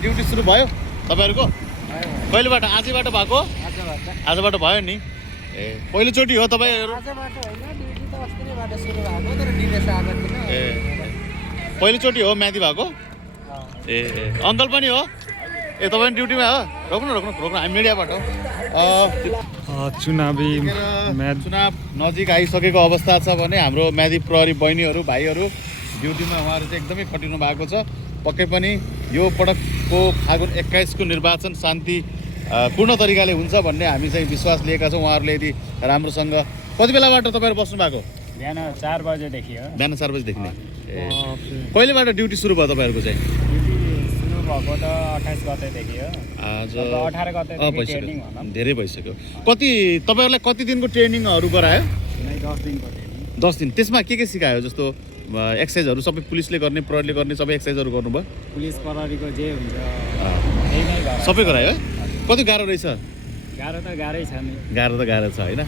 duty सुरु भयो तपाईहरुको कहिलेबाट आजैबाट भएको आजबाट भयो नि ए पहिलोचोटि हो तपाईहरु आजबाट हैन ड्युटी त अस्तिबाट सुरु भएको तर डिलेस आएको थिएन ए पहिलोचोटि हो म्यादी भएको ए अंकल पनि हो ए तपाई ड्युटीमा हो रोक्नु हामी मिडियाबाट हो चुनावी चुनाव नजिक आइसकेको अवस्था छ भने हाम्रो म्यादी प्रहरी बहिनीहरू भाइहरू ड्युटीमा उहाँहरू चाहिँ एकदमै खटिनु भएको छ पक्कै पनि यो पटकको फागुन 21 को निर्वाचन शान्ति पूर्ण तरिकाले हुन्छ भन्ने हामी चाहिँ विश्वास लिएका छौँ उहाँहरूले यदि राम्रोसँग कति बेलाबाट तपाईहरु बस्नु भएको बिहान 4 बजेदेखि हो बिहान 4 बजेदेखि नै कहिलेबाट ड्युटी सुरु भयो तपाईहरुको चाहिँ सुरु भएको त 28 गतेदेखि हो आज 18 गतेदेखि ट्रेनिङ होला धेरै भइसक्यो कति तपाईहरुलाई कति दिनको ट्रेनिङहरू गरायो 10 दिनको ट्रेनिङ 10 दिन त्यसमा के सिकायो जस्तो एक्सरसाइजहरु सबै पुलिसले गर्ने प्रहरीले गर्ने सबै एक्सरसाइजहरु गर्नुभयो पुलिस प्रहरीको जे हुन्छ त्यही नै गरायो सबै गरायो है कति गाह्रो रहेछ गाह्रो त गाह्रै छ नि गाह्रो त गाह्रो छ हैन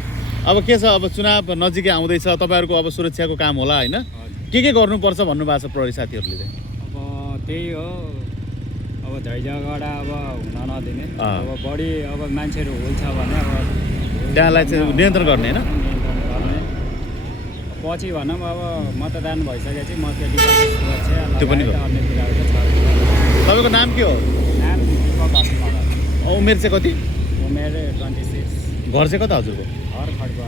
अब के छ अब चुनाव नजिकै आउँदैछ तपाईहरुको अब सुरक्षाको काम होला हैन के गर्नुपर्छ भन्नु भएको छ प्रहरी साथीहरुले चाहिँ अब त्यही हो अब झैझगडा अब हुन नदिने अब बढी अब मान्छेहरू हुन्छ भने अब त्यहाँलाई चाहिँ नियन्त्रण गर्ने हैन पछि भनौँ अब मतदान भइसकेपछि मतगणना सुरक्षा त्यो पनि अन्य कुराहरू छ तपाईको नाम के हो नाम दीपक हस्ती उमेर चाहिँ कति उमेर 26 घर चाहिँ कता हजुरको घर खड्को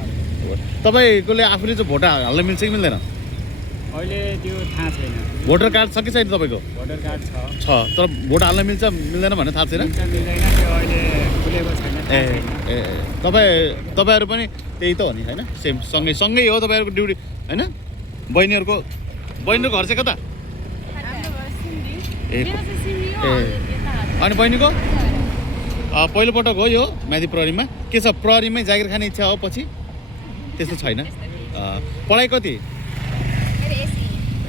तपाईकोले आफूले चाहिँ भोट हाल्न मिल्छ कि मिल्दैन अहिले त्यो थाहा छैन भोटर कार्ड छ कि छैन तपाईको भोटर कार्ड छ तर भोट हाल्न मिल्छ मिल्दैन भन्ने थाहा छैन मिल्दैन त्यो अहिले खुलेको छैन ए तपाईहरु पनि त्यही त हो नि हैन सेम सँगै हो तपाईहरुको ड्युटी हैन बहिनीहरुको घर चाहिँ कता ए अनि बहिनीको पहिलो पटक हो यो म्यादी प्रहरीमा के छ प्रहरीमै जागिर खाने इच्छा हो पछि त्यस्तो छैन पढाइ कति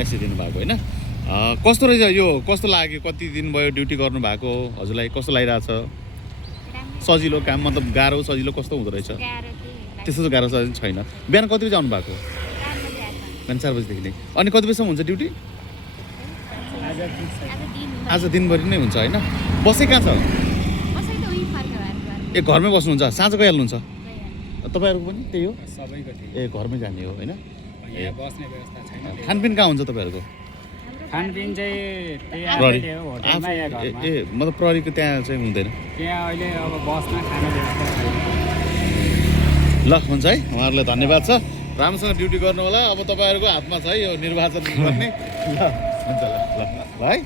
एससी दिनु भएको हैन कस्तो रहेछ यो कस्तो लाग्यो कति दिन भयो ड्युटी गर्नु भएको हजुरलाई कस्तो लागिरहेछ सजिलो काम मतलब गाह्रो सजिलो कस्तो हुँदो रहेछ त्यस्तो त गाह्रो छैन बिहान कति बजे आउनु भएको बिहान 4 बजेदेखि नै अनि कति बजेसम्म हुन्छ ड्युटी आज दिनभरि नै हुन्छ हैन बसे कहाँ छ ए घरमै बस्नुहुन्छ साँझ गइहाल्नुहुन्छ तपाईहरुको पनि त्यही हो सबैको ए घरमै जाने हो हैन यहाँ बस्ने व्यवस्था छैन खानपिन कहाँ हुन्छ तपाईहरुको खानपिन चाहिँ त्यही प्रहरी आफैले हो होटलमा या घरमा ए मतलब प्रहरीको त्यहाँ चाहिँ हुँदैन त्यहाँ अहिले अब बस्न खाने व्यवस्था छैन ल हुन्छ है उहाँहरूलाई धन्यवाद छ राम्रोसँग ड्युटी गर्नु होला अब तपाईहरुको हातमा छ है यो निर्वाचन गर्ने ल हुन्छ ल है